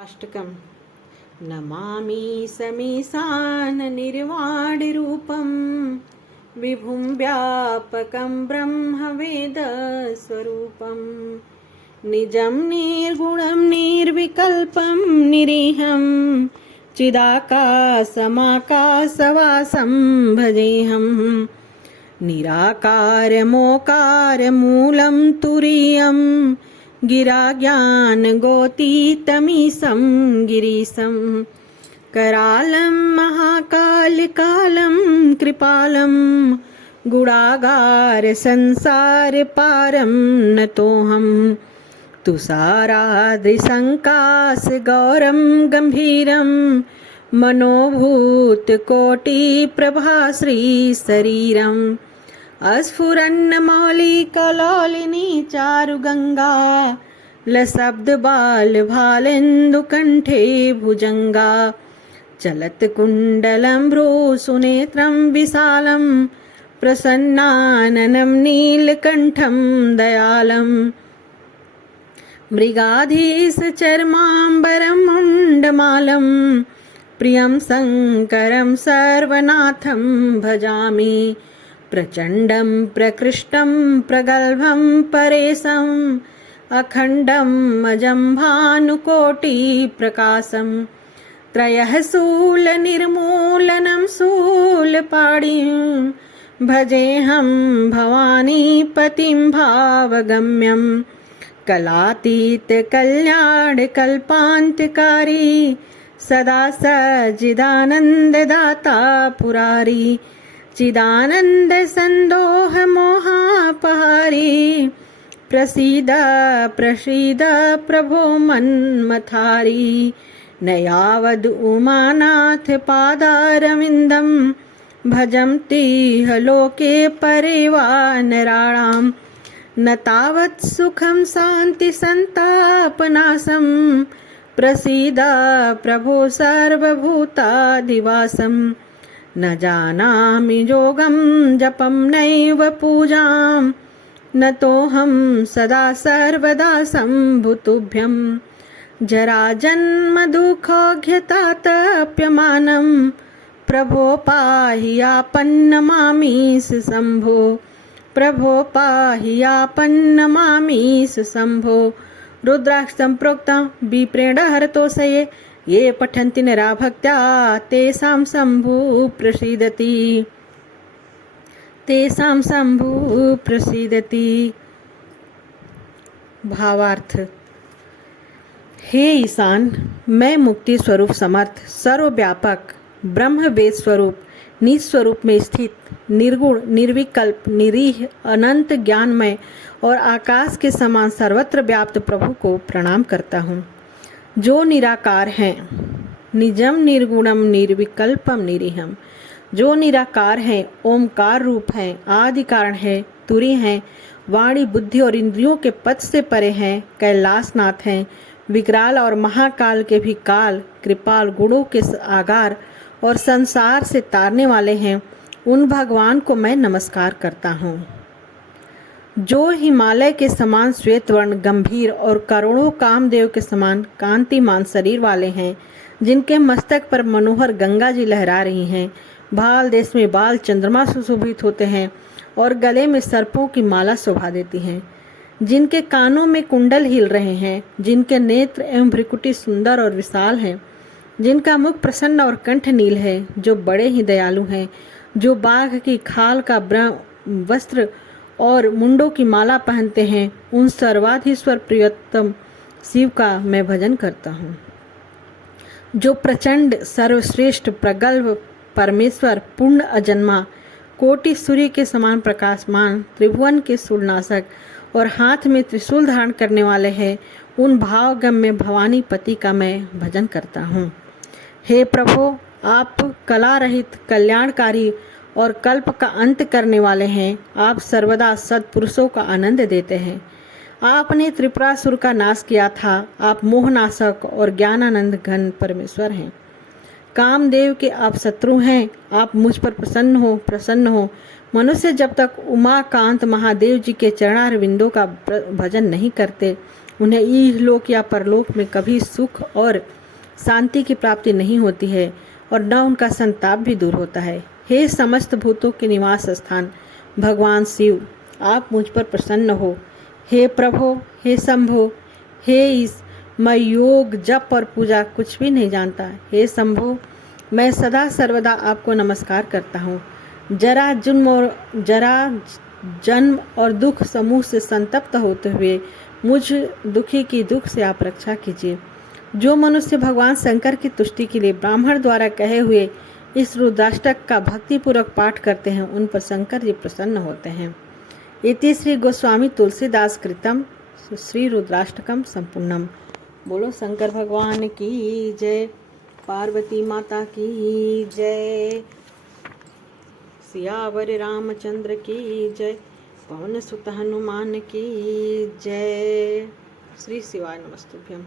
अष्टकम नमामि समीशाननिर्वाणरूपं विभुं व्यापकं ब्रह्मवेदस्वरूपं निजं निर्गुणं निर्विकल्पं निरीहं चिदाकाशमाकाशवासं भजेऽहं निराकारमोकारमूलं तुरीयं गिराज्ञानगोतीतमीशं गिरीशं करालं महाकालकालं कृपालं गुणागारसंसारपारं नतोऽहं तुषाराद्रिसङ्काशगौरं गम्भीरं मनोभूतकोटिप्रभाश्रीशरीरम् अस्फुरन्नमौलिकलोलिनी चारुगङ्गा लशब्दबालभालेन्दुकण्ठे भुजङ्गा चलत्कुण्डलं भ्रूसुनेत्रं विशालं प्रसन्नाननं नीलकण्ठं दयालं मृगाधीशचर्माम्बरं मुण्डमालं प्रियं शङ्करं सर्वनाथं भजामि प्रचण्डं प्रकृष्टं प्रगल्भं परेशम् अखण्डम् अजं भानुकोटिप्रकाशं त्रयः शूलनिर्मूलनं शूलपाणिं भजेऽहं भवानीपतिं भावगम्यं कलातीतकल्याणकल्पान्तकारी सदा सच्चिदानन्ददाता पुरारी चिदानंद संदोह मोहापहारी प्रसीद प्रसीद प्रभो मन्मथारी न यावद् उमानाथ पादारविन्दं भजन्तीह लोके परे वा नराणां न तावत् सुखं शान्ति संतापनाशं प्रसीद प्रभो सर्वभूताधिवासं न जानामि योगं जपं नैव पूजां न तोऽहं सदा सर्वदा शम्भुतुभ्यं जराजन्मदुःखोऽज्ञतातप्यमानं प्रभो पाहि आपन्नमामीश शम्भो प्रभो पाहि आपन्नमामीश शम्भो रुद्राक्षं प्रोक्तं विप्रेण हरतोषये ये पठन्ति नरा भक्त्या तेषां शम्भुः प्रसीदति तेषां शम्भुः प्रसीदति। भावार्थ। हे ईशान, मैं मुक्ति स्वरूप समर्थ सर्वव्यापक ब्रह्म वेद स्वरूप निज स्वरूप में स्थित निर्गुण निर्विकल्प निरीह अनंत ज्ञानमय और आकाश के समान सर्वत्र व्याप्त प्रभु को प्रणाम करता हूँ, जो निराकार हैं, निजम निर्गुणम निर्विकल्पम निरीहम, जो निराकार हैं, ओमकार रूप हैं, आदि कारण है, तुरी हैं, वाणी बुद्धि और इंद्रियों के पद से परे हैं, कैलाशनाथ हैं, विकराल और महाकाल के भी काल, कृपाल गुणों के आगार और संसार से तारने वाले हैं, उन भगवान को मैं नमस्कार करता हूँ। जो हिमालय के समान श्वेत वर्ण गंभीर और करोड़ों कामदेव के समान कांतिमान शरीर वाले हैं, जिनके मस्तक पर मनोहर गंगा जी लहरा रही हैं, भाल देश में बाल चंद्रमा सुशोभित होते हैं और गले में सर्पों की माला शोभा देती हैं, जिनके कानों में कुंडल हिल रहे हैं, जिनके नेत्र एवं भ्रिकुटी सुंदर और विशाल हैं, जिनका मुख प्रसन्न और कंठ नील है, जो बड़े ही दयालु हैं, जो बाघ की खाल का वस्त्र और मुंडों की माला पहनते हैं, उन सर्वाधीश्वर प्रियोत्तम शिव का मैं भजन करता हूँ। जो प्रचंड सर्वश्रेष्ठ प्रगल्भ परमेश्वर पूर्ण अजन्मा कोटि सूर्य के समान प्रकाशमान त्रिभुवन के शूलनाशक और हाथ में त्रिशूल धारण करने वाले हैं, उन भावगम्य भवानी पति का मैं भजन करता हूँ। हे प्रभु, आप कला रहित कल्याणकारी और कल्प का अंत करने वाले हैं। आप सर्वदा सत्पुरुषों का आनंद देते हैं। आपने त्रिपुरासुर का नाश किया था। आप मोहनाशक और ज्ञानानंद घन परमेश्वर हैं। कामदेव के आप शत्रु हैं। आप मुझ पर प्रसन्न हो। मनुष्य जब तक उमाकांत महादेव जी के चरणारविंदों का भजन नहीं करते, उन्हें इहलोक या परलोक में कभी सुख और शांति की प्राप्ति नहीं होती है और न उनका संताप भी दूर होता है। हे समस्त भूतों के निवास स्थान भगवान शिव, आप मुझ पर प्रसन्न हो। हे प्रभो, हे शंभो, हे ईश, मैं योग जप और पूजा कुछ भी नहीं जानता। हे शंभो, मैं सदा सर्वदा आपको नमस्कार करता हूँ। जरा जन्म और दुख समूह से संतप्त होते हुए मुझ दुखी की दुख से आप रक्षा कीजिए। जो मनुष्य भगवान शंकर की तुष्टि के लिए ब्राह्मण द्वारा कहे हुए इस रुद्राष्टक का भक्तिपूर्वक पाठ करते हैं, उन पर शंकर जी प्रसन्न होते हैं। इति श्री गोस्वामी तुलसीदास कृतम श्री रुद्राष्टकम संपूर्णम। बोलो शंकर भगवान की जय, पार्वती माता की जय, सियावर रामचंद्र की जय, पवन सुत हनुमान की जय। श्री शिवाय नमस्तुभ्यम।